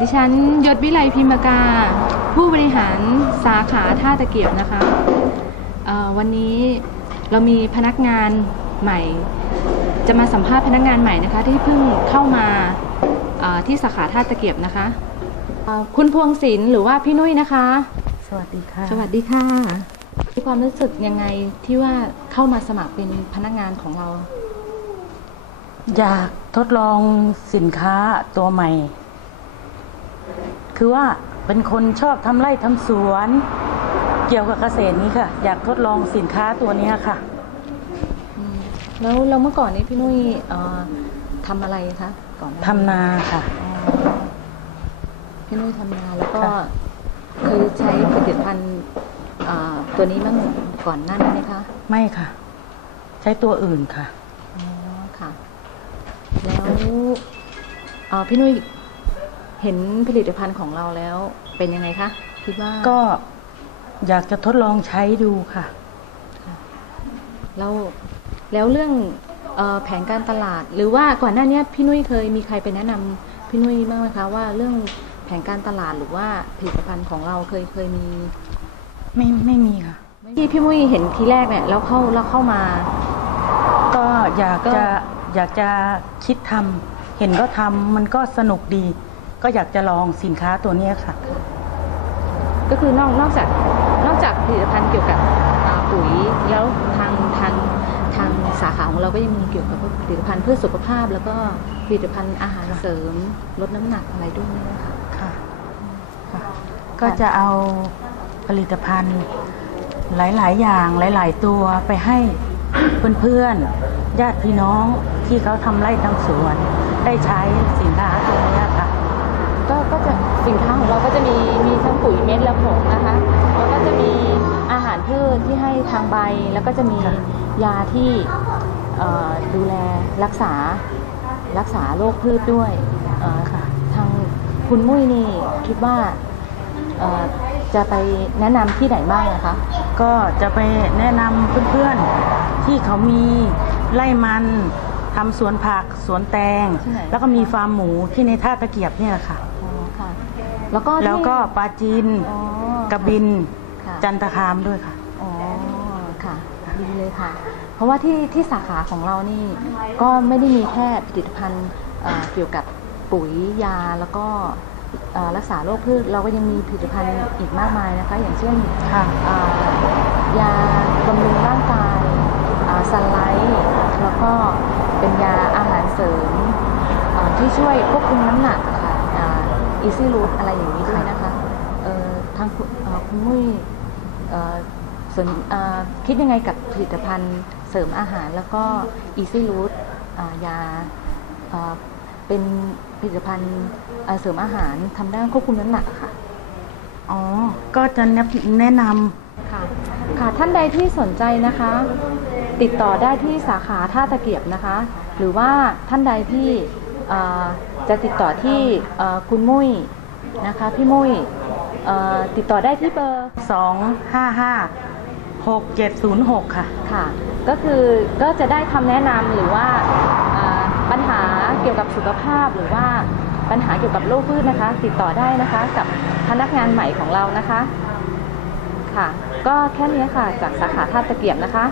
ดิฉันยศวิไลพิมกา ผู้บริหารสาขาท่าตะเกียบนะคะเอ่อวันนี้เรามีพนักงานใหม่ จะมาสัมภาษณ์พนักงานใหม่นะคะ ที่เพิ่งเข้ามาเอ่อที่สาขาท่าตะเกียบนะคะเอ่อคุณพวงศิลป์หรือว่าพี่นุ้ยนะคะ สวัสดีค่ะ สวัสดีค่ะมีความรู้สึกยังไงที่ว่าเข้ามาสมัครเป็นพนักงานของเรา อยากทดลองสินค้าตัวใหม่ คือว่าเป็นคนชอบทำไร่ทำสวน เกี่ยวกับเกษตรนี้ค่ะ อยากทดลองสินค้าตัวเนี้ยค่ะอืมแล้วแล้วเมื่อก่อนนี้พี่นุ้ยเอ่อทำอะไรคะก่อนหน้ทำนาค่ะอ๋อพี่นุ้ยทำนาแล้วก็ค่ะ เคยใช้ผลิตภัณฑ์เอ่อตัวนี้บ้างก่อนหน้านั้นไหมคะไม่ค่ะ ใช้ตัวอื่นค่ะ อ๋อค่ะ แล้วเอ่อพี่นุ้ย เห็นผลิตภัณฑ์ของเราแล้วเป็นยังไงคะคิดว่าก็อยากจะทดลองใช้ดูค่ะ แล้วแล้วเรื่องเออแผนการตลาด หรือว่าก่อนหน้าเนี้ยพี่นุ้ยเคยมีใครไปแนะนำพี่นุ้ยบ้างไหมคะว่าเรื่องแผนการตลาดหรือว่าผลิตภัณฑ์ของเราเคยเคยมี ไม่ไม่มีค่ะ ที่พี่มุ้ยเห็นทีแรกเนี่ยแล้วเข้าแล้วเข้ามา ก็อยากก็ จะอยากจะคิดทำเห็นก็ทำมันก็สนุกดี ก็อยากจะลองสินค้าตัวเนี้ยค่ะ ก็คือนอกนอกจากนอกจากผลิตภัณฑ์เกี่ยวกับอ่าปุ๋ยแล้วทางทางทางสาขาของเราก็ยังมีเกี่ยวกับผลิตภัณฑ์เพื่อสุขภาพ แล้วก็ผลิตภัณฑ์อาหารเสริมลดน้ำหนักอะไรด้วยนะคะ ค่ะค่ะก็จะเอาผลิตภัณฑ์หลาย ๆ อย่างหลาย ๆ ตัวไปให้ เพื่อน ๆ ญาติพี่น้องที่เขาทำไร่ทำสวน ได้ใช้สินค้าตัวเนี้ยค่ะ ก็ก็จะสินค้าของเราก็จะมีมีทั้งปุ๋ยเม็ดและผงนะคะแล้วก็จะมีอาหารพืชที่ให้ทางใบ แล้วก็จะมีค่ะยาที่เอ่อดูแลรักษารักษาโรคพืชด้วยเอ่อค่ะทางคุณมุ้ยนี่คิดว่าเอ่อจะไปแนะนำที่ไหนบ้างนะคะ ก็จะไปแนะนำเพื่อนๆที่เขามีไร่มัน ทำสวนผักสวนแตง ที่ไหน แล้วก็มีฟาร์มหมูที่ในท่าตะเกียบเนี่ยค่ะ อ๋อค่ะ แล้วก็ที่แล้วก็ปลาจีนอ๋อกระบินค่ะจันทคามด้วยค่ะ อ๋อค่ะดีเลยค่ะ เพราะว่าที่ที่สาขาของเรานี่ก็ไม่ได้มีแค่ผลิตภัณฑ์เอ่อเกี่ยวกับปุ๋ยยาแล้วก็เอ่อรักษาโรคพืชเราก็ยังมีผลิตภัณฑ์อีกมากมายนะคะ อย่างเช่น ค่ะ อ่ายาบำรุงร่างกายสไลด์ แล้วก็ เสริมอ่าที่ช่วยควบคุมน้ำหนักอะค่ะอีซี่รูทอะไรอย่างนี้ด้วยนะคะเอ่อทางคุณเอ่อคุณมุ้ยเอ่อสนเอ่อคิดยังไงกับผลิตภัณฑ์เสริมอาหารแล้วก็ Easy Root อ่ายาเอ่อเป็นผลิตภัณฑ์เอ่อเสริมอาหารทำด้านควบคุมน้ำหนักอะค่ะอ๋อ ก็จะแนะแนะนค่ะ ค่ะ ท่านใดที่สนใจนะคะ ติดต่อได้ที่สาขาท่าตะเกียบนะคะ หรือว่าท่านใดที่เอ่อจะติดต่อที่เอ่อคุณมุ้ยนะคะพี่มุ้ยเอ่อติดต่อได้ที่เบอร์ำสองห้าห้าหกเจ็ดศูนย์หกค่ะค่ะ ก็คือก็จะได้คำแนะนำหรือว่าเอ่อปัญหาเกี่ยวกับสุขภาพหรือว่าปัญหาเกี่ยวกับโรคพืชนะคะ ติดต่อได้นะคะกับพนักงานใหม่ของเรานะคะ ค่ะ ก็แค่นี้ค่ะจากสาขาท่าตะเกียบนะคะ